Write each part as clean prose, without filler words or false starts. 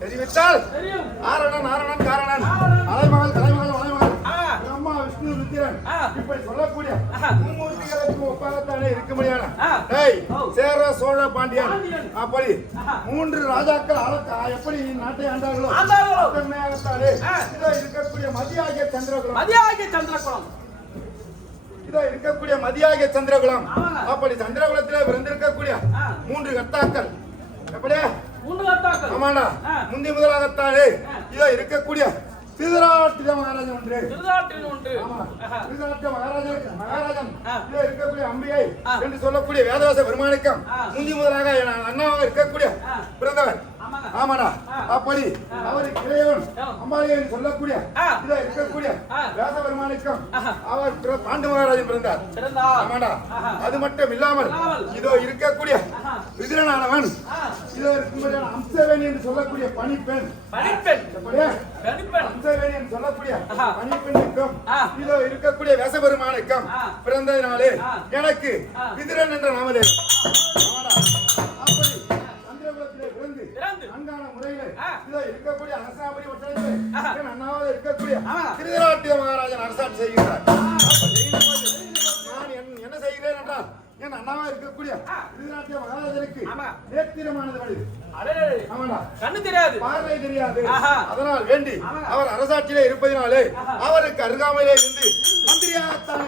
தெரிவித்தால் ஆரணன் ஆரணன் காரணன் அலைமகள் தலைமகள் வளைமகள் அம்மா விஷ்ணு ருத்திரன் இப்படி சொல்லக்கூடிய மும்மூர்த்திகளுக்கு ஒப்பாகத்தானே இருக்க முடியாது. சேர சோழ பாண்டியன் அப்படி மூன்று ராஜாக்கள் எப்படி நாட்டை ஆண்டார்களோ அத்தன்மையாகத்தானே இதோ இருக்கக்கூடிய மதியாகிய சந்திரகுலம் இதோ இருக்கக்கூடிய மதியாகிய சந்திரகுலம் அப்படி சந்திரகுலத்தில் பிறந்திருக்கக்கூடிய மூன்று கர்த்தாக்கள் எப்படி ஆமாண்டா முந்தி முதலாகத்தானே இதோ இருக்கக்கூடிய திருதராட்டிர மகாராஜன் ஒன்று மகாராஜன் இதோ இருக்கக்கூடிய அம்பிகை என்று சொல்லக்கூடிய வேதவாச பெருமானுக்கம் முந்தி முதலாக அண்ணாவாக இருக்கக்கூடிய பிறந்தவர். ஆமாடா அப்படி அவருக்கு இளையவன் அம்பாலிகை சொல்லக்கூடிய இதோ இருக்கக்கூடிய வேத பெருமானுக்கம் அவர் பாண்டு மகாராஜன் பிறந்தார். ஆமாடா அது மட்டும் இல்லாமல் இதோ இருக்கக்கூடிய விதிரனானவன் இதோ இருக்கக்கூடிய அம்சவேணி என்று சொல்லக்கூடிய பணிப்பெண் அம்சவேணி என்று சொல்லக்கூடிய பணிப்பெண்ணுக்கும் இதோ இருக்கக்கூடிய வேச பெருமானுக்கும் பிறந்ததினாலே எனக்கு விதிரன் என்ற நாமதேவன். இருக்கக்கூடிய அரசாபடி அண்ணாவது இருக்கக்கூடிய திருதராட்டிய மகாராஜன் அரசாட்சி செய்கிறார். நான் என்ன செய்கிறேன் என்றால் என் அண்ணாவா இருக்கக்கூடிய திருதராட்டிய மகாராஜனுக்கு நேத்திரமானது வழி கண்ணு தெரியாது பார்வை தெரியாது. அதனால் வேண்டி அவர் அரசாட்சியிலே இருப்பதினாலே அவருக்கு அருகாமையிலே இருந்து மந்திரியாகத்தான்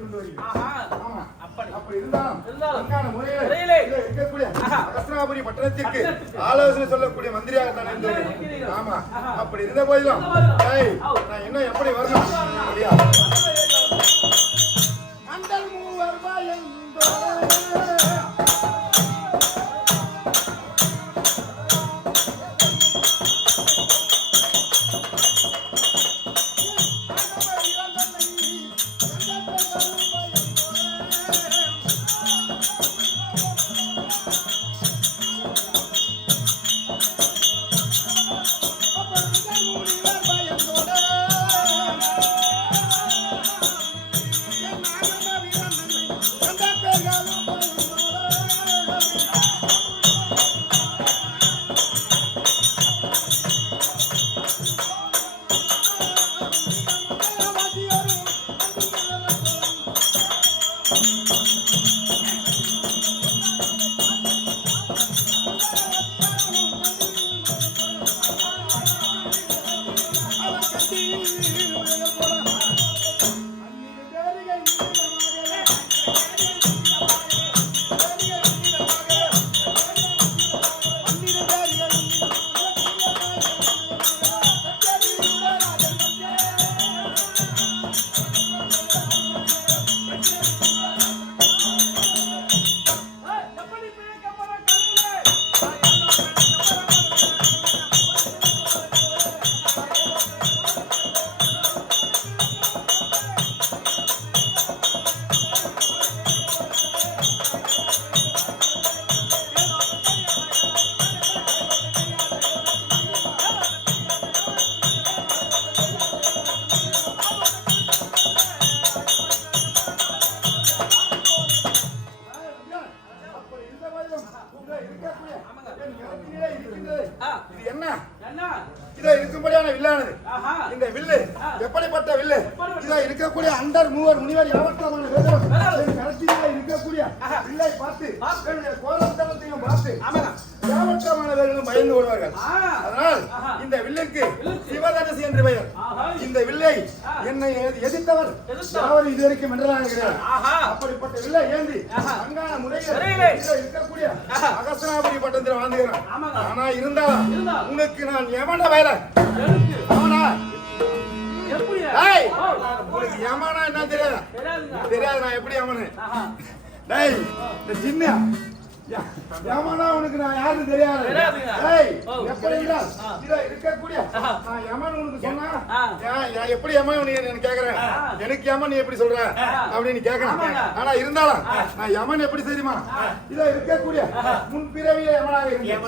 கொண்டு வருகிறார். அப்படி இருந்தாலும் முறையிலே இருக்கக்கூடிய அகஸ்தினாபுரி பட்டணத்திற்கு ஆலோசனை சொல்லக்கூடிய மந்திரியாகத்தான் இருந்தது. ஆமா அப்படி இருந்த போதிலும் நான் இன்னும் எப்படி வரணும் Anda pegado இது என்ன இதோ இருக்கும்படியான வில்லானது. இந்த வில்லு எப்படிப்பட்ட வில்லு? இதோ இருக்கக்கூடிய அண்டர் மூவர் முனிவர் யாவற்றமான கடைசியாக இருக்கக்கூடிய வில்லை பார்த்து கோலத்தனத்தையும் பார்த்து யாவற்றமானவர்களும் பயந்து வருவார்கள். அதனால் இந்த வில்லுக்கு சிவதனுசு என்று பெயர். இந்த வில்லை என்னை எதிர்த்தவர் யாரும் இதுவரைக்கும் வென்றதாக கிடையாது. அப்படிப்பட்ட வில்லை ஏந்தி அங்கான முறையில் இருக்கக்கூடிய அகஸ்தனாபுரி பட்டத்தில் வாழ்ந்துகிறான். ஆனா இருந்தாலும் உனக்கு நான் எவன வயல அவனா உனக்கு யமானா என்ன தெரியாது? தெரியாது. நான் எப்படி யமனு? டேய் இந்த சின்ன யமனா உனக்கு நான் யாருன்னு தெரியாது. டேய் எப்படி இதோ இருக்கக்கூடிய நான் யமன் உனக்கு சொன்னா எப்படி யமன் நீ கேக்குறேன். எனக்கு யமன் நீ எப்படி சொல்ற அப்படின்னு கேட்கலாம். ஆனா இருந்தாலும் நான் யமன் எப்படி தெரியுமா? இதோ இருக்கக்கூடிய முன்பிறவிய யமனாக இருக்கேன்.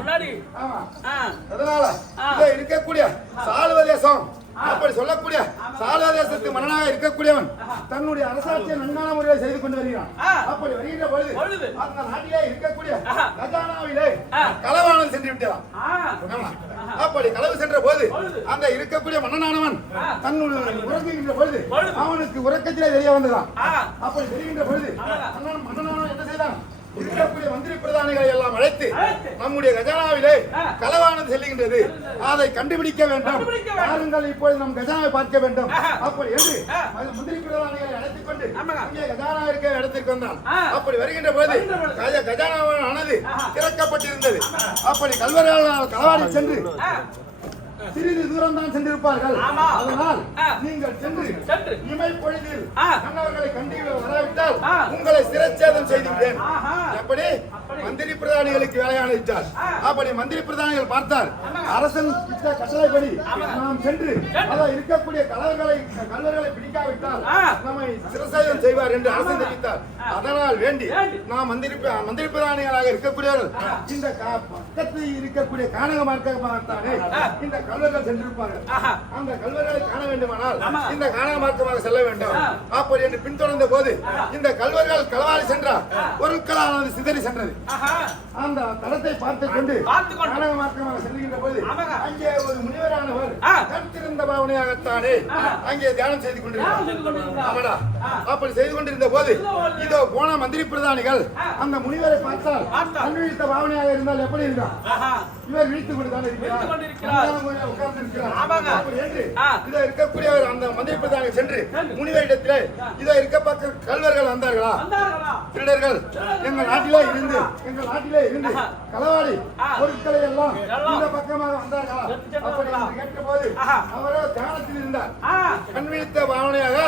முன்னாடி ஆமா. அதனால இதோ இருக்கக்கூடிய சாளுவ தேசம் அப்படி சொல்லக்கூடிய சாளுவ தேசத்துக்கு மன்னனாக இருக்கக்கூடியவன் தன்னுடைய அரசாட்சியை நன்கான முறையில் செய்து கொண்டு வருகிறான். அப்படி வருகின்ற பொழுது அந்த நாட்டிலே இருக்கக்கூடிய கஜானாவிலே களவானது சென்று விட்டான். அப்படி களவு சென்ற போது அந்த இருக்கக்கூடிய மன்னனானவன் தன்னுடைய உறங்குகின்ற பொழுது அவனுக்கு உறக்கத்திலே தெரிய வந்ததான். அப்படி தெரிகின்ற பொழுது மன்னனானவன் என்ன செய்தான்? இருக்கக்கூடிய மந்திரி பிரதானிகளை எல்லாம் அழைத்து நம்முடைய கஜானாவிலே களவானது செல்லுகின்றது, அதை கண்டுபிடிக்க வேண்டும், யாருங்கள் இப்பொழுது நம் கஜானாவை பார்க்க வேண்டும் அப்படி என்று மந்திரி பிரதானிகளை அழைத்துக் கொண்டு அங்கே கஜானா இருக்க இடத்திற்கு வந்தான். அப்படி வருகின்ற போது கஜானாவானது திறக்கப்பட்டிருந்தது. அப்படி கல்வர்களால் களவாடி சென்று சிறிது தூரம் தான் சென்றிருப்பார்கள். அதனால் நீங்கள் சென்று இமை பொழுதில் கண்ணவர்களை கண்டிப்பாக வராவிட்டால் உங்களை சிரச்சேதம் செய்துவிட்டேன். எப்படி மந்திரி பிரதானிகளுக்கு வேலையான விட்டார். அப்படி மந்திரி பிரதானிகள் பார்த்தார். அரசன் கட்டளைப்படி நாம் சென்று அதை இருக்கக்கூடிய கல்வர்களை பிடிக்காவிட்டால் நம்மை சிரச்சேதம் செய்வார் என்று அரசன் தெரிவித்தார். அதனால் வேண்டி நாம் மந்திரி பிரதானிகளாக இருக்கக்கூடியவர்கள் இந்த பக்கத்தில் இருக்கக்கூடிய கானக மார்க்கமாகத்தானே இந்த கல்வர்கள் சென்றிருப்பார்கள். அந்த கல்வர்களை காண வேண்டுமானால் இந்த கானக மார்க்கமாக செல்ல வேண்டும். அப்படி என்று பின்தொடர்ந்த போது இந்த கல்வர்கள் களவாடி சென்றார். பொருட்களானது சிதறி சென்றது. அந்த தளத்தை பார்த்துக் கொண்டு கானக மார்க்கமாக செல்கின்ற போது அங்கே ஒரு முனிவரானவர் கற்பிருந்த பாவனையாகத்தானே அங்கே தியானம் செய்து கொண்டிருந்தார். அப்படி செய்து கொண்டிருந்த போது இதோ போன மந்திரி பிரதானிகள் அந்த முனிவரை பார்த்தால் அன்விழித்த பாவனையாக இருந்தால் எப்படி இருந்தார்? இவர் விழித்துக் கொண்டுதான் இதோ இருக்கக்கூடிய அந்த மந்திரி பிரதானி சென்று முனிவரிடத்திலே இதோ இருக்க கல்வர்கள் வந்தார்களா? திருடர்கள் எங்கள் நாட்டிலே இருந்து களவாடி பொருட்களை எல்லாம் இந்த பக்கமாக வந்தார்களா? அப்படி கேட்ட போது அவரோ தியானத்தில் இருந்தார். கண்விழித்த பாவனையாக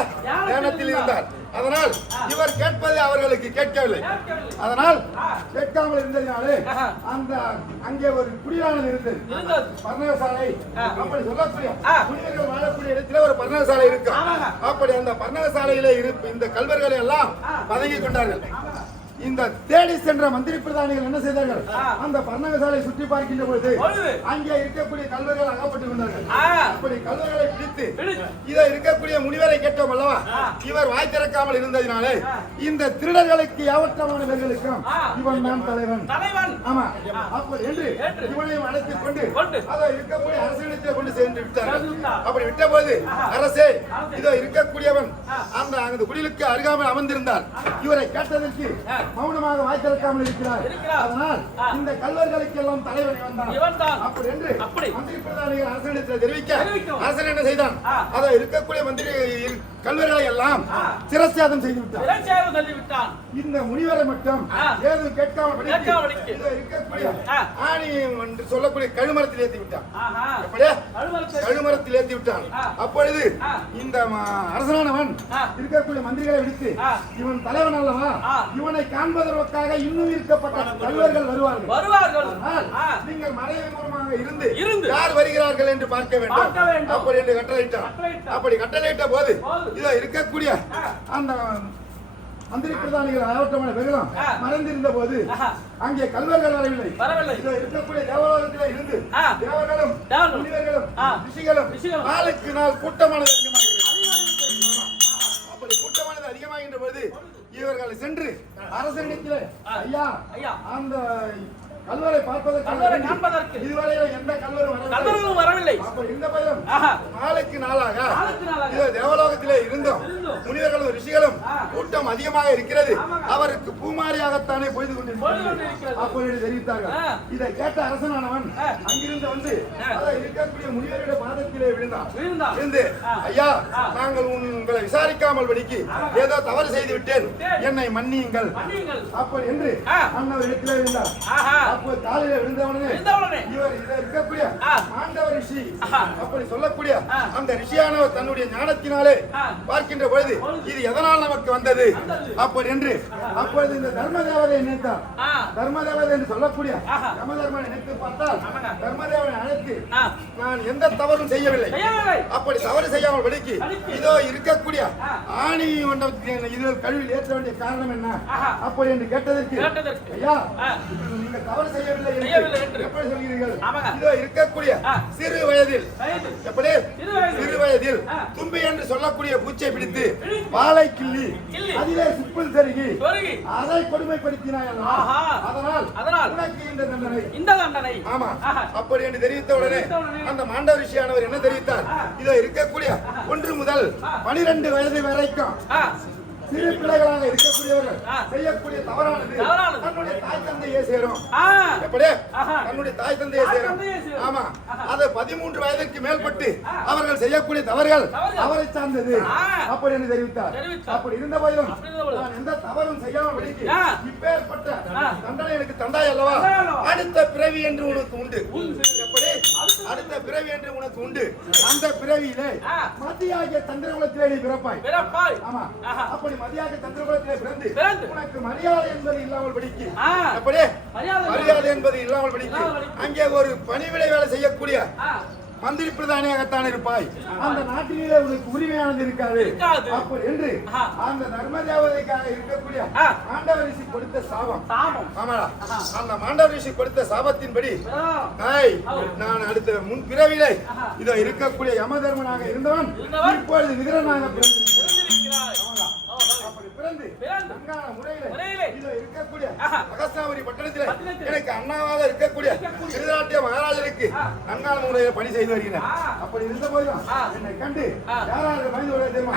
தியானத்தில் இருந்தார். அதனால் இவர் கேட்பது அவர்களுக்கு கேட்கவில்லை. அதனால் கேட்காமல் இருந்ததினாலே அந்த அங்கே ஒரு குடியானது இருந்தது, பர்ணசாலை. அப்படி சொல்லக்கூடிய குடியர்கள் வாழக்கூடிய இடத்துல ஒரு பர்ணசாலை இருக்கு. அப்படி அந்த பர்ணசாலையிலே இந்த கல்வர்களை எல்லாம் பதங்கி கொண்டார்கள். இந்த தேடி சென்ற மந்திரி பிரதானிகள் என்ன செய்தார்கள்? அந்த பர்ணகசாலை சுற்றி பார்க்கின்ற பொழுது அங்கே இருக்கக்கூடிய கல்வர்கள் அகப்பட்டுக் கொண்டார்கள். அப்படி கல்வர்களை பிடித்து இதை இருக்கக்கூடிய முனிவரை கேட்டோம் அல்லவா? இவர் வாய் திறக்காமல் இருந்ததினாலே இந்த திருடர்களுக்கு யாவற்றமானவர்களுக்கும் இவன் தான் தலைவன். ஆமா. அப்படி என்று இவனையும் அழைத்துக் கொண்டு அதை இருக்கக்கூடிய அரசிடத்தில் கொண்டு சென்று விட்டார்கள். அப்படி விட்ட போது அரசே இதோ இருக்கக்கூடியவன் அந்த குடிலுக்கு அருகாமல் அமர்ந்திருந்தார். இவரை கேட்டதற்கு மௌனமாக வாய் திறக்காமல் இருக்கிறார். அதனால் இந்த கல்வர்களுக்கு எல்லாம் தலைவனை வந்தான். அப்படி என்று மந்திரி பிரதானிகள் அரசனிடத்தில் தெரிவிக்க அரசன் என்ன செய்தான்? அதை இருக்கக்கூடிய மந்திரி கல்வர்களை எல்லாம் சிரச்சேதம் செய்து விட்டான். இந்த முனிவரை மட்டும் ஏதும் கேட்காமல் இருக்கக்கூடிய ஆணி என்று சொல்லக்கூடிய கழுமரத்தில் ஏற்றி விட்டான். கழுமரத்தில் ஏற்றி விட்டான். அப்பொழுது இந்த அரசனானவன் இருக்கக்கூடிய மந்திரிகளை விடுத்து இவன் தலைவன் அல்லவா, இவனை காண்பதற்காக இன்னும் இருக்கப்பட்ட கல்வர்கள் வருவார்கள். நீங்கள் மறைமுகமாக இருந்து யார் வருகிறார்கள் என்று பார்க்க வேண்டும் அப்படி என்று கட்டளையிட்டான். அப்படி கட்டளையிட்ட போது இதோ இருக்கக்கூடிய அந்த மந்திரி பிரதானிகள் ஆவட்டமான வெகுளம் மறைந்திருந்த போது அங்கே கல்வர்கள் வரவில்லை. இதோ இருக்கக்கூடிய தேவலோகத்தில் இருந்து தேவர்களும் முனிவர்களும் ரிஷிகளும் நாளுக்கு நாள் கூட்டமானது அதிகமாகிறது. அப்படி கூட்டமானது அதிகமாகின்ற போது இவர்கள் சென்று அரசனிடத்தில் ஐயா அந்த கல்வரை பார்ப்பதற்கு இதுவரையில எந்த கல்வரும் வரவில்லை. அப்ப இந்த பையன் நாளுக்கு நாளாக இதோ தேவலோகத்திலே இருந்தோம் முனிவர்களும் ரிஷிகளும் கூட்டம் அதிகமாக இருக்கிறது. அவருக்கு பூமாரியாகத்தானே பொய்து கொண்டிருக்கிறது அப்பொழுது தெரிவித்தார்கள். இதை கேட்ட அரசனானவன் அங்கிருந்து வந்து இருக்கக்கூடிய முனிவருடைய பாதத்திலே விழுந்து, ஐயா, நாங்கள் உங்களை விசாரிக்காமல் படிக்கு ஏதோ தவறு செய்து விட்டேன், என்னை மன்னியுங்கள் அப்படி என்று அண்ணவர் இடத்திலே விழுந்தார். அப்போ காலையில விழுந்தவனே இவர் இதை இருக்கக்கூடிய ஆண்டவ ரிஷி அப்படி சொல்லக்கூடிய அந்த ரிஷியானவர் தன்னுடைய ஞானத்தினாலே பார்க்கின்ற பொழுது இது எதனால் நமக்கு வந்தது அப்படி என்று அப்பொழுது இந்த தர்மதேவதை நினைத்தார். தர்மதேவதை என்று சொல்லக்கூடிய யமதர்மனை நினைத்து பார்த்தால் தர்மதேவனை அழைத்து, நான் எந்த தவறும் செய்யவில்லை, அப்படி தவறு செய்யாமல் படிக்கு இதோ இருக்கக்கூடிய ஆணி இதில் கழுவில் ஏற்ற வேண்டிய காரணம் என்ன அப்படி என்று கேட்டதற்கு, ஐயா, நீங்க தவறு செய்யவில்லை என்று எப்படி சொல்கிறீர்கள்? இதோ இருக்கக்கூடிய சிறு வயதில் எப்படி சிறு வயதில் தும்பி என்று சொல்லக்கூடிய பூச்சை பிடித்து வாளை கிள்ளி அதிலே சிப்பில் செருகி அதை கொடுமைப்படுத்தினாய், அதனால் உனக்கு இந்த தண்டனை. ஆமா, அப்படி என்று தெரிவித்த உடனே அந்த மாண்டவ ரிஷியானவர் என்ன தெரிவித்தார்? இதோ இருக்கக்கூடிய 1 முதல் 12 வயது வரைக்கும் சிறு பிள்ளைகளாக இருக்கக்கூடியவர்கள் செய்யக்கூடிய தவறானது தன்னுடைய தாய் தந்தையே சேரும். எப்படி தன்னுடைய தாய் தந்தையே சேரும்? ஆமா, அது 13 வயதுக்கு மேற்பட்டு அவர்கள் செய்யக்கூடிய தவறுகள் அவரை சார்ந்தது அப்படி என்று தெரிவித்தார். அப்படி இருந்த போதிலும் நான் எந்த தவறும் செய்யாமல் இப்பேற்பட்ட தண்டனை எனக்கு தந்தாய் அல்லவா, அடுத்த பிறவி என்று உனக்கு உண்டு. எப்படி அடுத்த பிறவி என்று உனக்கு உண்டு? அந்த பிறவியிலே மதியாகிய சந்திரகுலத்திலே நீ பிறப்பாய். ஆமா, அப்படி மரியாதை சந்திரகுலத்திலே பிறந்து உனக்கு மரியாதை என்பது இல்லாமல் படிக்கு. எப்படி மரியாதை என்பது இல்லாமல் படிக்கு அங்கே ஒரு பணிவிடை வேலை செய்யக்கூடிய மந்திரி பிரதானியாகத்தான் இருப்பாய். அந்த நாட்டிலே உனக்கு உரிமையானது இருக்காது அப்படி என்று அந்த தர்மதேவதைக்காக இருக்கக்கூடிய மாண்டவ ரிஷி கொடுத்த சாபம். ஆமாடா, அந்த மாண்டவ ரிஷி கொடுத்த சாபத்தின்படி நான் அடுத்த முன் பிறவிலே இதோ இருக்கக்கூடிய யமதர்மனாக இருந்தவன் இப்பொழுது விதிரனாக எனக்கு அண்ணாவாக இருக்கக்கூடிய திருநாட்டிய மகாராஜனுக்கு நன்கான முறையில் பணி செய்து வருகிறேன். அப்படி இருந்த போதும் என்னை கண்டு யாராவது பயந்து வருவது தெரியுமா?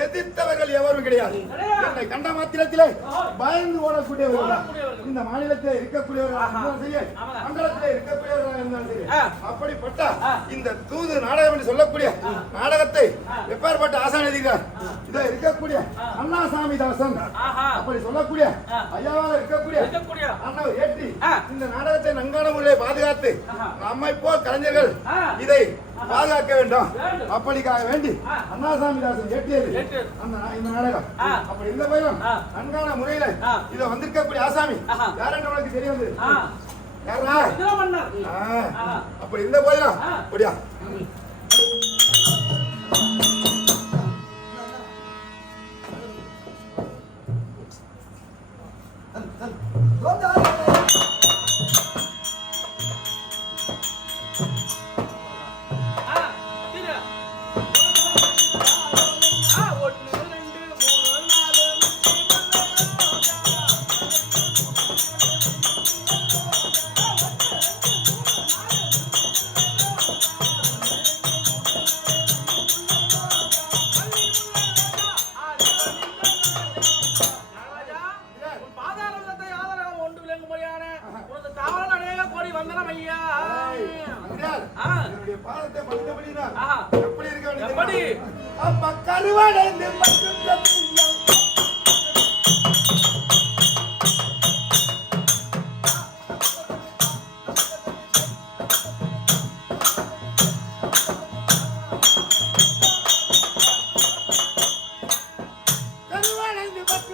எதிர்த்தவர்கள் எவரும் கிடையாது. என்னை கண்ட மாத்திரத்திலே பயந்து ஓடக்கூடியவர்கள் இந்த மாநிலத்திலே இருக்கக்கூடியவர்கள் மண்டலத்திலே இருக்கக்கூடியவர்கள் இருந்தாலும் சரி. அப்படிப்பட்ட இந்த தூது நாடகம் என்று சொல்லக்கூடிய நாடகத்தை எப்பேற்பட்ட ஆசான் எழுதுகிறார்? இதை இருக்கக்கூடிய அண்ணாசாமி தாசன் அப்படி சொல்லக்கூடிய ஐயாவாக இருக்கக்கூடிய அண்ணாவை ஏற்றி இந்த நாடகத்தை நன்கான முறையில் பாதுகாத்து நம்மை போல் கலைஞர்கள் இதை பாதுகாக்க வேண்டும். அப்படிக்காக வேண்டி அண்ணாசாமி தாசன் ஏற்றியது இந்த நாடகம். அப்படி இந்த பயிலும் நன்கான முறையில இத வந்திருக்கக்கூடிய ஆசாமி யாரென்று உனக்கு தெரிய வந்து யாரா? அப்படி இந்த போயிலும் அப்படியா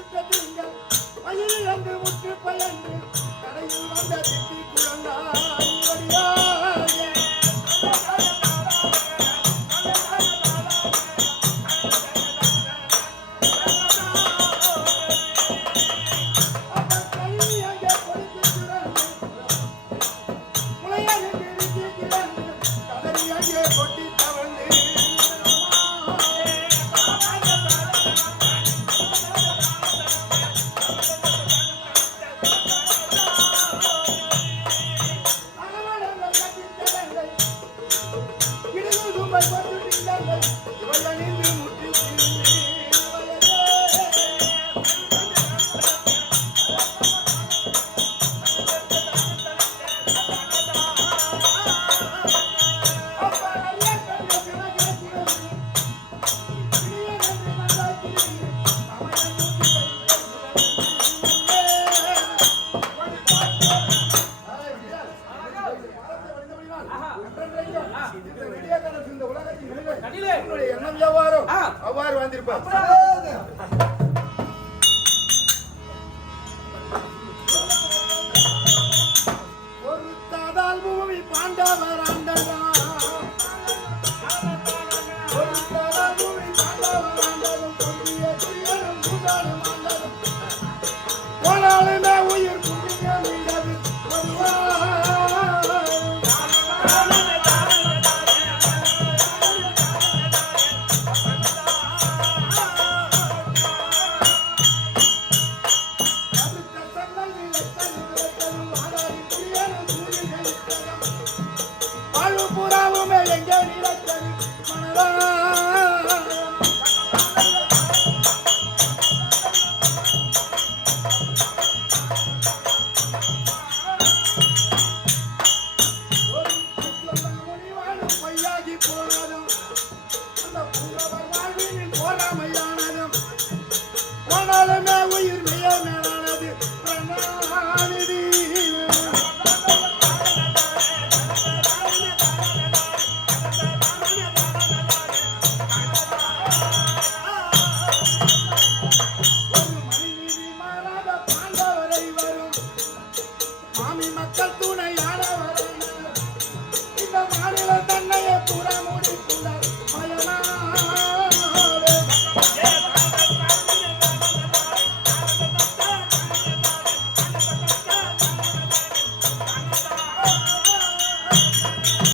சுட்ட திங்கள் பயிர் என்று முற்று பயன்று கடையில் வந்த திட்டி குழந்தாய் எண்ணம் எவ்வாறோ அவ்வாறு வந்திருப்பார். ஒரு தாதால் பூமி பாண்டவர் ஆண்டதா ஒரு தாதால் பூமி பாண்டவர் ஆண்டதும் பொங்கிய துயரும் பூதாடும் ஆண்டதும் போனாலுமே உயிர் கும்பிங்க மீண்டது புறாவுமே எங்கே நிலத்தது மனதா முனிவானும் பையாகி போனதும் அந்த புறவர் வாழ்வினில் போராமையா